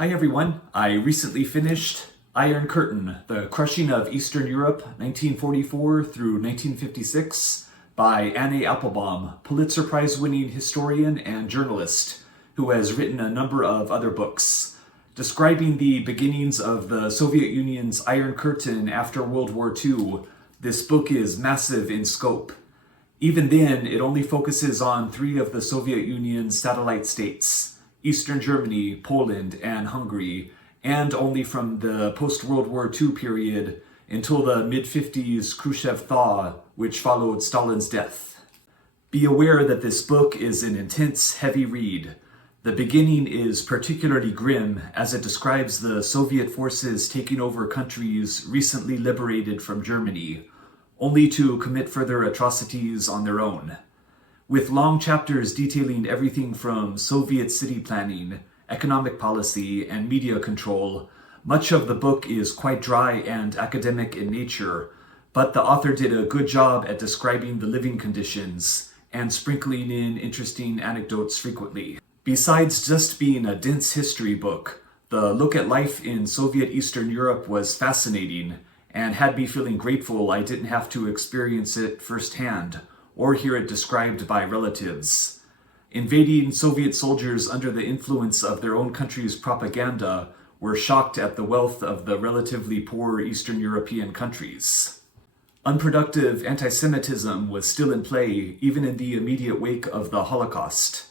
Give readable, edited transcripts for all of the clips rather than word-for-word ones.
Hi everyone, I recently finished Iron Curtain, The Crushing of Eastern Europe, 1944 through 1956 by Anne Applebaum, Pulitzer Prize-winning historian and journalist who has written a number of other books. Describing the beginnings of the Soviet Union's Iron Curtain after World War II, this book is massive in scope. Even then, it only focuses on 3 of the Soviet Union's satellite states, Eastern Germany, Poland, and Hungary, and only from the post-World War II period until the mid-50s Khrushchev thaw, which followed Stalin's death. Be aware that this book is an intense, heavy read. The beginning is particularly grim as it describes the Soviet forces taking over countries recently liberated from Germany, only to commit further atrocities on their own. With long chapters detailing everything from Soviet city planning, economic policy, and media control, much of the book is quite dry and academic in nature, but the author did a good job at describing the living conditions and sprinkling in interesting anecdotes frequently. Besides just being a dense history book, the look at life in Soviet Eastern Europe was fascinating and had me feeling grateful I didn't have to experience it firsthand or hear it described by relatives. Invading Soviet soldiers under the influence of their own country's propaganda were shocked at the wealth of the relatively poor Eastern European countries. Unproductive anti-Semitism was still in play even in the immediate wake of the Holocaust.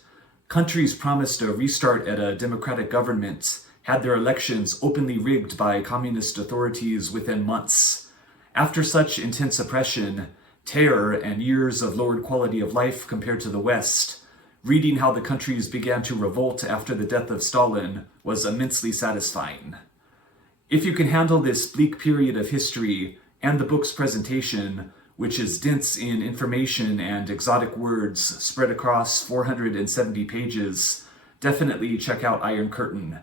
Countries promised a restart at a democratic government had their elections openly rigged by communist authorities within months. After such intense oppression, terror, and years of lowered quality of life compared to the West, reading how the countries began to revolt after the death of Stalin was immensely satisfying. If you can handle this bleak period of history and the book's presentation, which is dense in information and exotic words spread across 470 pages, definitely check out Iron Curtain.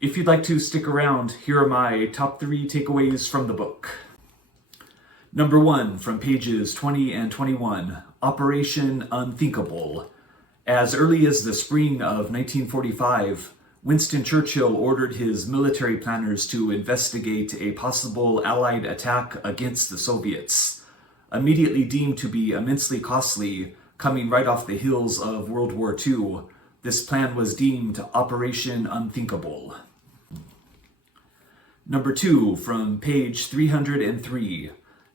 If you'd like to stick around, here are my top 3 takeaways from the book. Number 1, from pages 20 and 21, Operation Unthinkable. As early as the spring of 1945, Winston Churchill ordered his military planners to investigate a possible Allied attack against the Soviets. Immediately deemed to be immensely costly, coming right off the heels of World War II, this plan was deemed Operation Unthinkable. Number 2, from page 303,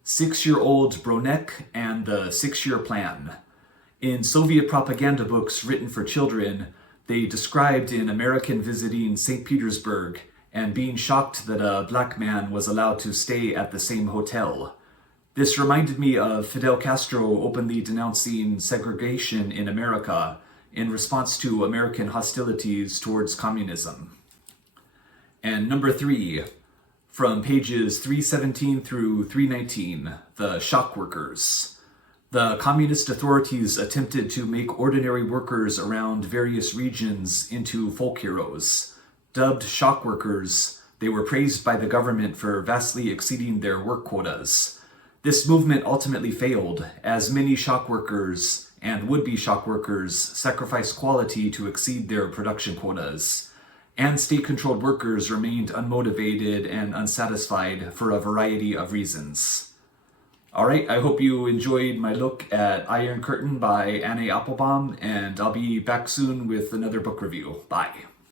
6-year-old Bronek and the 6-year plan. In Soviet propaganda books written for children, they described an American visiting St. Petersburg and being shocked that a black man was allowed to stay at the same hotel. This reminded me of Fidel Castro openly denouncing segregation in America in response to American hostilities towards communism. And number 3, from pages 317 through 319, the shock workers. The communist authorities attempted to make ordinary workers around various regions into folk heroes. Dubbed shock workers, they were praised by the government for vastly exceeding their work quotas. This movement ultimately failed, as many shock workers and would-be shock workers sacrificed quality to exceed their production quotas, and state-controlled workers remained unmotivated and unsatisfied for a variety of reasons. Alright, I hope you enjoyed my look at Iron Curtain by Anne Applebaum, and I'll be back soon with another book review. Bye.